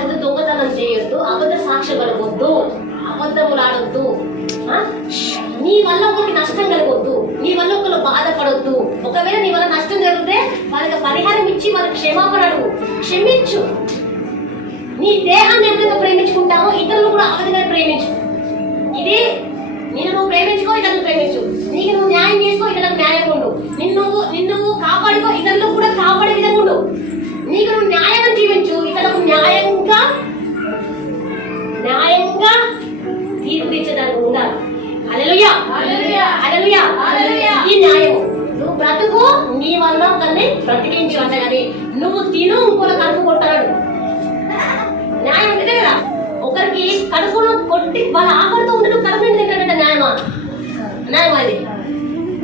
లేకపోతే దొంగతనం చేయొద్దు, అబద్ధ సాక్ష్యం కలగొద్దు, అబద్ధములు ఆడొద్దు, నీ వల్ల ఒకరికి నష్టం కలగొద్దు, నీ వల్ల ఒకరు బాధపడొద్దు. ఒకవేళ నీ వల్ల నష్టం జరిగితే వాళ్ళకి పరిహారం ఇచ్చి వాళ్ళకి క్షమాపణ అడుగు, క్షమించు. నీ దేహాన్ని ఏ విధంగా ప్రేమించుకుంటావో ఇతరులు కూడా ఆ విధంగా ప్రేమించు. ఇది నిన్ను నువ్వు ప్రేమించుకో, ఇతరులు ప్రేమించు. నీకు నువ్వు న్యాయం చేసుకో, ఇతరులకు న్యాయం ఉండు. నిన్ను కాపాడుకో, ఇతరులు కూడా కాపాడే విధంగా ఉండు. నీకు నువ్వు న్యాయం జీవించు, ఇతరులకు న్యాయంగా తీర్పు తీర్చేదానికి ఉండాలి. హల్లెలూయా, హల్లెలూయా, హల్లెలూయా. ఈ న్యాయం నువ్వు బ్రతుకు, నీ వల్ల ఒకరిని బ్రతికించు అంట. కానీ నువ్వు తిను, ఇంకోళ్ళ కడుపు కొట్టాడు. న్యాయం ఉంటే కదా. ఒకరికి కడుపును కొట్టి వాళ్ళ ఆకలితో ఉంటే నువ్వు కడుపు తింటాడంట. న్యాయమా? న్యాయం అది.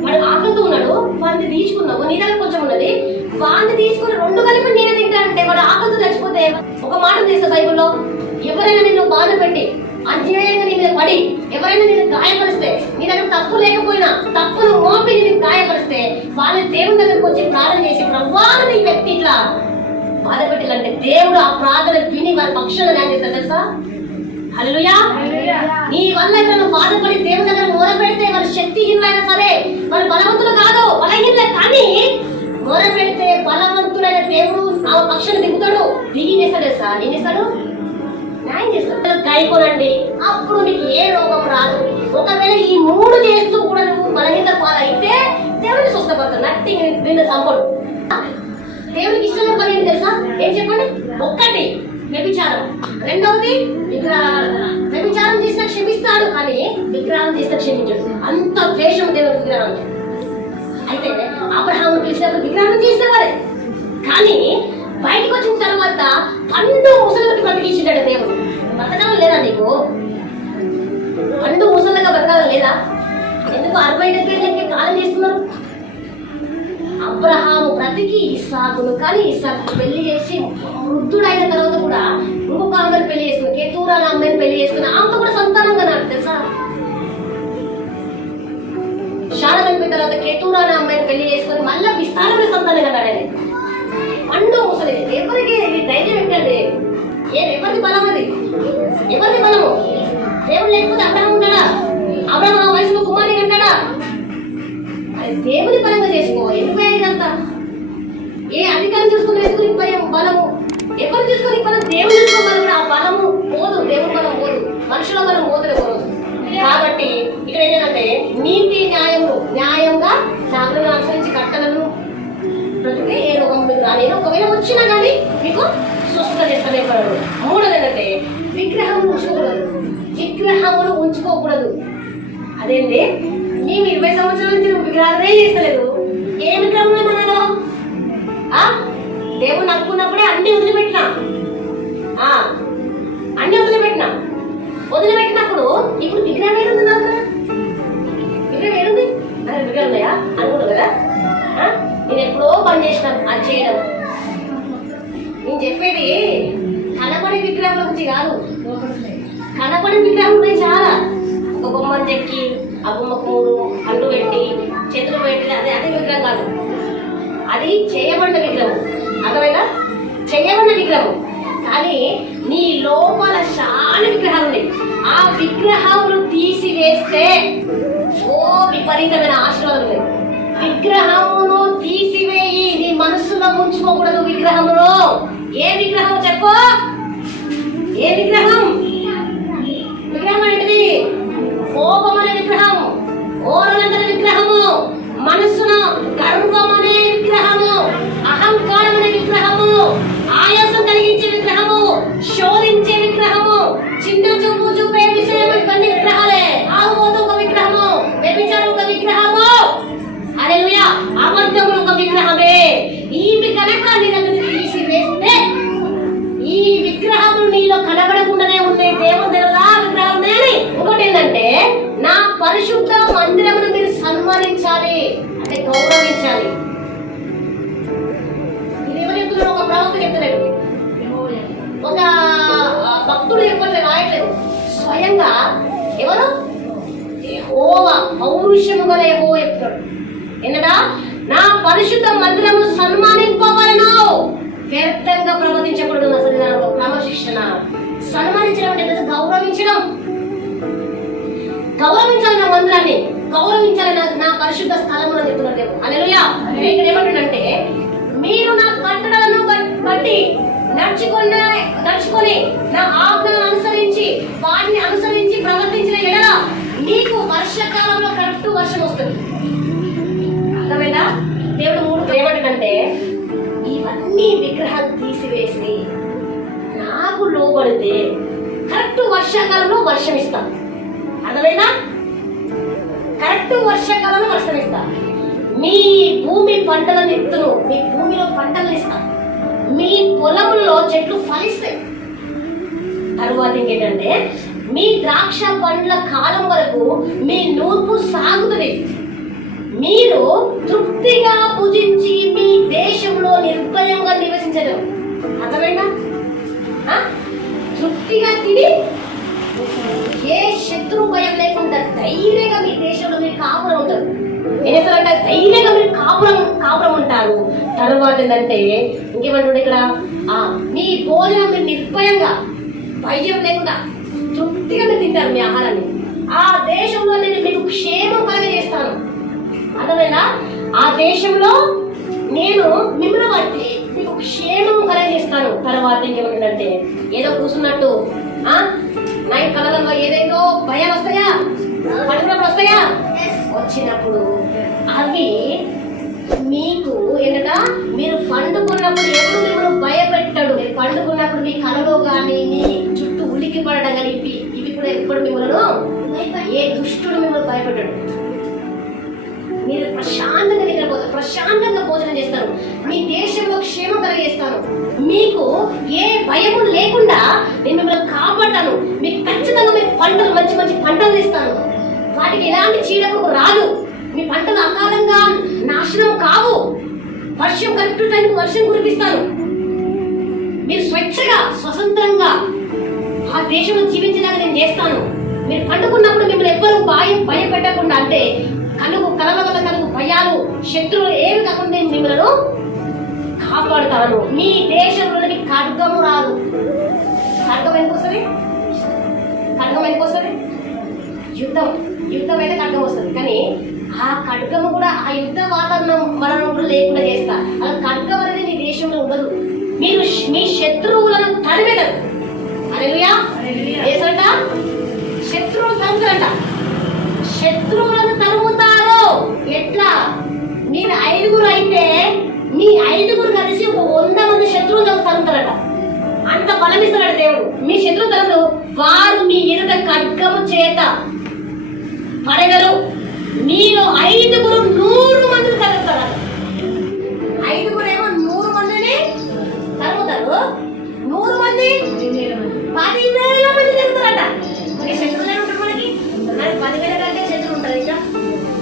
వాడు ఆకలితో ఉన్నాడు, వాడిని తీసుకున్నావు, నీ దగ్గర కొంచెం ఉన్నది, వాడిని తీసుకుని రెండు కలిపి నేనే తింటానంటే వాడు ఆకలితో చచ్చిపోతే ఒక మాట తీస్తా బైబుల్లో, ఎవరైనా నిన్ను బాధ పెట్టి అన్యాయంగా నీ మీద పడి ఎవరైనా నేను గాయపరిస్తే, నీ దగ్గర తప్పు లేకపోయినా తప్పును మోపి నేను గాయపరిస్తే వాళ్ళని దేవుని దగ్గరకు వచ్చి ప్రార్థన చేసి ప్రభువాను ఈ వ్యక్తి ఇట్లా బాధ పెట్టాలంటే దేవుడు ఆ ప్రార్థన విని వారి పక్షాన న్యాయం చేస్తాడు తెలుసా? హల్లెలూయా. నీ వల్ల ఎవరైనా బాధపడి దేవుని దగ్గర మొర పెడితే వాళ్ళ శక్తిహీనులైనా సరే, వాళ్ళు బలవంతులు కాదు, బలహీనులే, కానీ మొర పెడితే బలవంతుడైన దేవుడు ఆ పక్షాన్ని దిగుతాడు, దిగి వేస్తాడు సార్. ఏం చేస్తాడు? న్యాయం చేస్తాడు. కైకోనండి, అప్పుడు నీకు ఏ రోగం రాదు. ఒకవేళ ఈ మూడు చేస్తూ కూడా నువ్వు బలహీనత పాలైతే దేవుడిని స్వస్థపడతాడు. నథింగ్ నిన్ను సంపడు. దేవుడికి ఇష్టమైన పని ఏంటి తెలుసా? ఏం చెప్పండి? ఒకటి వ్యభిచారం, రెండవది వ్యభిచారం చేసిన క్షమిస్తాడు, కానీ విగ్రహం చేసిన క్షమించాడు. అంత ద్వేషం దేవుడి విగ్రహం. అయితే అబ్రహాము పిలిచినప్పుడు విగ్రహం చేసేవాడే, కానీ బయటకు వచ్చిన తర్వాత పండు ముసలికి బ్రతికించాడు దేవుడు. బ్రతకాలం లేదా నీకు? పండు ముసలిగా బ్రతకాలం లేదా? ఎందుకు 60 కాలం చేస్తున్నారు? అబ్రహాము బ్రతికి ఇస్సాకును, కానీ ఇస్సాకు పెళ్లి చేసి వృద్ధుడైన తర్వాత కూడా ఇంకొక అమ్మాయిని పెళ్లి చేసుకుని, కేతూరా అనే అమ్మాయిని పెళ్లి చేసుకుని ఆమెతో కూడా సంతానంగా నాకు తెలుసా? శారా చనిపోయిన తర్వాత కేతూరా అనే అమ్మాయిని పెళ్లి చేసుకుని మళ్ళీ విస్తారమైన సంతానంగా అన్నాడు ఆయన. పండు ముసలి ఎవరికి ధైర్యం పెట్టండి? ఎవరిది బలం? అది ఎవరిది బలము? దేవుడు లేకపోతే అబ్రహాం ఉంటాడా? అబ్రహాం ఆ వయసులో కుమారి అంటాడా? అది దేవుని బలంగా చేసుకో. ఎందుకు ఇదంతా? ఏ అధికారం చూసుకుని ఎందుకు బలము? ఎవరు చూసుకొని బలం? దేవుడు చూసుకోవాలి కూడా. ఆ బలము పోదు, దేవుని బలం పోదు, మనుషుల బలం పోతుంది పోదు. కాబట్టి ఇక్కడ ఏంటంటే నీతి న్యాయంగా శాస్త్రాలను అనుసరించి కట్టలను బ్రతికే ఏ రోగం మీకు రాలేదు. ఒకవేళ వచ్చినా కానీ మీకు స్వస్థత చేస్తానే పడదు. మూడోది ఏంటంటే విగ్రహములు ఉంచుకోకూడదు. అదేంటి? మేము 20 సంవత్సరాల నుంచి విగ్రహాలనే చేస్తలేదు. ఏ విగ్రహంలో మనలో దేవుని అనుకున్నప్పుడే అన్ని వదిలిపెట్టినా, వదిలిపెట్టినప్పుడు ఇప్పుడు విగ్రహం ఏడుంది? నాకు విగ్రహం ఏడుంది? నాకు విగ్రహం ఉన్నాయా అనుకున్నావు కదా? నేను ఎప్పుడో పని చేసినాను అది చేయడం. నేను చెప్పేది కనపడే విగ్రహం గురించి కాదు. కనపడే విగ్రహం గురించి చాలా. ఒక బొమ్మను చెక్కి ఆ బొమ్మకు 3 కళ్ళు పెట్టి చేతులు పెట్టి అదే విగ్రహం కాదు. అది చేయబడిన విగ్రహం. అర్థమైనా? చేయబడిన విగ్రహం. కానీ నీ లోపల చాలా విగ్రహాలు ఉన్నాయి. ఆ విగ్రహాలు తీసివేస్తే విపరీతమైన ఆశీర్వాదం ఉన్నాయి. విగ్రహమును తీసివేయి, నీ మనస్సులో ఉంచుకోకూడదు. విగ్రహములో ఏ విగ్రహం చెప్పు? ఏ విగ్రహం? విగ్రహం ఏంటిది? కోపం అనే విగ్రహం, ఓరలందరి విగ్రహము, మనస్సున గర్వం అనే విగ్రహము, అహంకారం అనే విగ్రహము, ఆయాసం కలిగించే విగ్రహము, శోధించే విగ్రహము, చిన్న చూపు చూపే విషయం, ఇవన్నీ విగ్రహాలే. ఆవుపోతు ఒక విగ్రహము, వ్యభిచారం ఒక విగ్రహము, హల్లెలూయా, అబద్ధములు ఒక విగ్రహమే. ఇవి కనుక నీ దగ్గర తీసివేస్తే ఈ విగ్రహములు నీలో కనబడకుండానే ఉన్నాయి. దేవుని దగ్గర విగ్రహం లేని. ఇంకోటి ఏంటంటే నా పరిశుద్ధ మందిరమును మీరు సన్మానించాలి, అంటే గౌరవించాలి. ఇది ఎవరు చెప్తున్నారు? ఒక ప్రవక్త చెప్తున్నాడు, ఒక భక్తుడు చెప్పట్లేదు, రాయట్లేదు. స్వయంగా ఎవరు? యెహోవా, పౌరుషము గల యెహోవా చెప్తున్నాడు. ఏంటా? నా పరిశుద్ధ మందిరమును సన్మానింపవలెను, వ్యర్థంగా ప్రవర్తించకూడదు. అసలు క్రమశిక్షణ సన్మానించడం అంటే గౌరవించడం. గౌరవించాలి నా మందిరాన్ని, గౌరవించాలి నా పరిశుద్ధ స్థలములో చెప్తున్నారు దేవుడు. హల్లెలూయా. ఇక్కడ ఏమంటుందంటే మీరు నా కట్టడలను బట్టి నడుచుకొని నా ఆజ్ఞలను అనుసరించి వాటిని అనుసరించి ప్రవర్తించిన ఎడల మీకు వర్షకాలంలో కరెక్ట్ వర్షం వస్తుంది. అర్థమైందా? దేవుడు 3 ఏమంటుందంటే ఇవన్నీ విగ్రహాలు తీసివేసి నాకు లోబడితే కరెక్ట్ వర్షాకాలంలో వర్షం ఇస్తా. అర్థమైందా? కరెక్ట్ వర్షాకాలంలో వర్షం ఇస్తా. మీ భూమి పంటలను ఎత్తును, మీ భూమిలో పంటలను ఇస్తా, మీ పొలంలో చెట్లు ఫలిస్తాయి. తరువాత ఇంకేంటంటే మీ ద్రాక్ష పండ్ల కాలం వరకు మీ నూర్పు సాగుతుంది. మీరు తృప్తిగా భుజించి మీ దేశంలో నిర్భయంగా నివసించడం. అర్థమైందా? తృప్తిగా తిని ఏ శత్రు భయం లేకుండా ధైర్యంగా మీ దేశంలో మీరు కాపురం ఉంటారు. ఏం చేస్తారంటే ధైర్యంగా మీరు కాపురం ఉంటారు. తర్వాత ఏంటంటే ఇంకేమంటుండే ఇక్కడ మీ భోజనం మీరు నిర్భయంగా భయం లేకుండా తృప్తిగా మీరు తింటారు మీ ఆహారాన్ని. ఆ దేశంలో నేను మీకు క్షేమం కలుగజేస్తాను. అర్థమైనా? ఆ దేశంలో నేను మిమ్మల్ని బట్టి మీకు క్షేమం కలుగజేస్తాను. తర్వాత ఇంకేమంటుందంటే ఏదో కూర్చున్నట్టు నా కళలలో ఏదేదో భయాలు వస్తాయా, పడుకున్నప్పుడు వస్తాయా, వచ్చినప్పుడు అవి మీకు ఏంటంటే మీరు పండుకున్నప్పుడు ఎప్పుడు మిమ్మల్ని భయపెట్టాడు. మీరు పండుకున్నప్పుడు మీ కళలో కానీ మీ చుట్టూ ఉలికి పడడం కానీ ఇవి కూడా ఎప్పుడు మిమ్మల్ని ఏ దుష్టుడు మిమ్మల్ని భయపెట్టాడు. మీరు ప్రశాంతంగా నిద్రపోతారు, ప్రశాంతంగా భోజనం చేస్తారు, మీ దేశంలో క్షేమం కలిగేస్తాను, మీకు ఏ భయము లేకుండా నేను మిమ్మల్ని కాపాడతాను, మీకు ఖచ్చితంగా మీకు పంటలు మంచి మంచి పంటలు ఇస్తాను, వాటికి ఎలాంటి చీడపురుగు రాదు, మీ పంటలు అకాలంగా నాశనం కావు, వర్షం కరెక్ట్ టైంకి వర్షం కురిపిస్తాను, మీరు స్వచ్ఛగా స్వతంత్రంగా ఆ దేశంలో జీవించేలాగా నేను చేస్తాను. మీరు పండుకున్నప్పుడు మిమ్మల్ని ఎవ్వరూ భయపెట్టకుండా అంటే కలవ భయాలు శత్రువులు ఏమి కాకుండా నేను మిమ్మల్ని కాపాడుతాను. మీ దేశంలోనికి ఖడ్గము రాదు. ఖడ్గం ఎందుకు వస్తుంది? యుద్ధం అయితే ఖడ్గం వస్తుంది. కానీ ఆ ఖడ్గము కూడా ఆ యుద్ధ వాతావరణం కూడా లేకుండా చేస్తా. ఆ ఖడ్గం అనేది మీ దేశంలో ఉండదు. మీరు మీ శత్రువులను తరిమెదరు. హల్లెలూయా. ఏసంట శత్రువులు తరుముతారంట. శత్రువులను తరుముతారు. ఎట్లా? మీరు 5 అయితే మీ 5 కలిసి 100 మంది శత్రువులు తరుముతారట. అంత బలం ఇస్తాడు దేవుడు. మీ శత్రువు తరుములు వారు మీ ఎదుట ఖడ్గము చేత పడగరు. మీరు 5 100 మందిని తరుముతారట. 5 ఏమో 100 మందిని తరుముతారు. 100 మంది 10,000 మంది తరుముతారట. మీ శత్రువులు ఉంటారు మనకి. 10,000 కంటే శత్రువు ఉంటారు. ఇంకా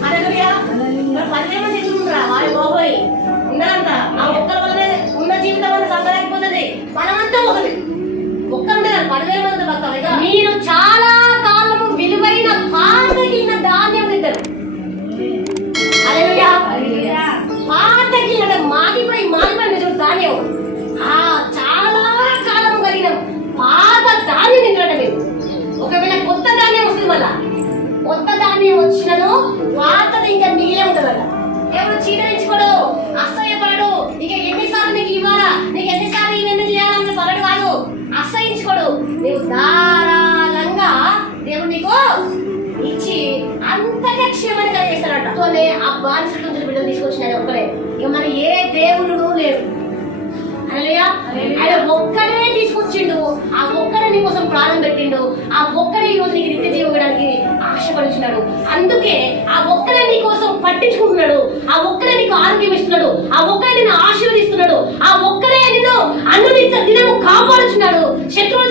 హల్లెలూయా. 10,000 మంది శత్రువు ఉంటారా? వారి బాబోయ్ ఉన్నారంట. ఆ ఒక్కరి వల్లనే ఉన్న జీవితం వల్ల సంపాదించకపోతుంది, మనమంతా ఒకటి. ఒక్కరు ఉండేదాన్ని 10,000 మంది భక్తులు. మీరు చాలా కాలము విలువైన పాతగిన ధాన్యం తింటారు. హల్లెలూయా. పాతగిన మాగిపోయి చూడు ధాన్యం. ఆ చాలా కాలం కలిగిన పాత ధాన్యం తింటారట మీరు. ఒకవేళ కొత్త ధాన్యం వస్తుంది, మళ్ళా కొత్త ధాన్యం వచ్చినను పాతది ఇంకా మిగిలే ఉంటుందట. ఎవరు చీకరించుకోడు, అసహ్యపడడు. ఇక ఎన్నిసార్లు నీకు ఇవ్వాలా, నీకు ఎన్నిసార్లు ఇవన్నీ చేయాలని పడడు కాదు. అసహించుకోడు. నీవు ధారాళంగా దేవుడు నీకు ఇచ్చి అంతటా క్షేమాన్ని కలిగిస్తాడట. ఆ బానిసల నుంచి బిడ్డలు తీసుకొచ్చినాడు ఒక్కడే. ఇక మరి ఏ దేవుడు లేడు. హల్లెలూయా. ఆయన ఒక్కడే తీసుకొచ్చిండు. ఆ ఒక్కడే నీ కోసం ప్రాణం పెట్టిండు. ఆ ఒక్కడే ఈ రోజు నీకు నిత్య జీవం ఇవ్వడానికి ఆశపడుచున్నాడు. అందుకే ఆ ఒక్కడే నీ కోసం పట్టించుకుంటున్నాడు. ఆ ఒక్కడే నీకు ఆరోగ్యం ఇస్తున్నాడు. ఆ ఒక్కడే నిన్ను ఆశీర్వదిస్తున్నాడు. ఆ ఒక్కడే నిన్ను అన్ను దినము కాపాడుచున్నాడు. శత్రువుల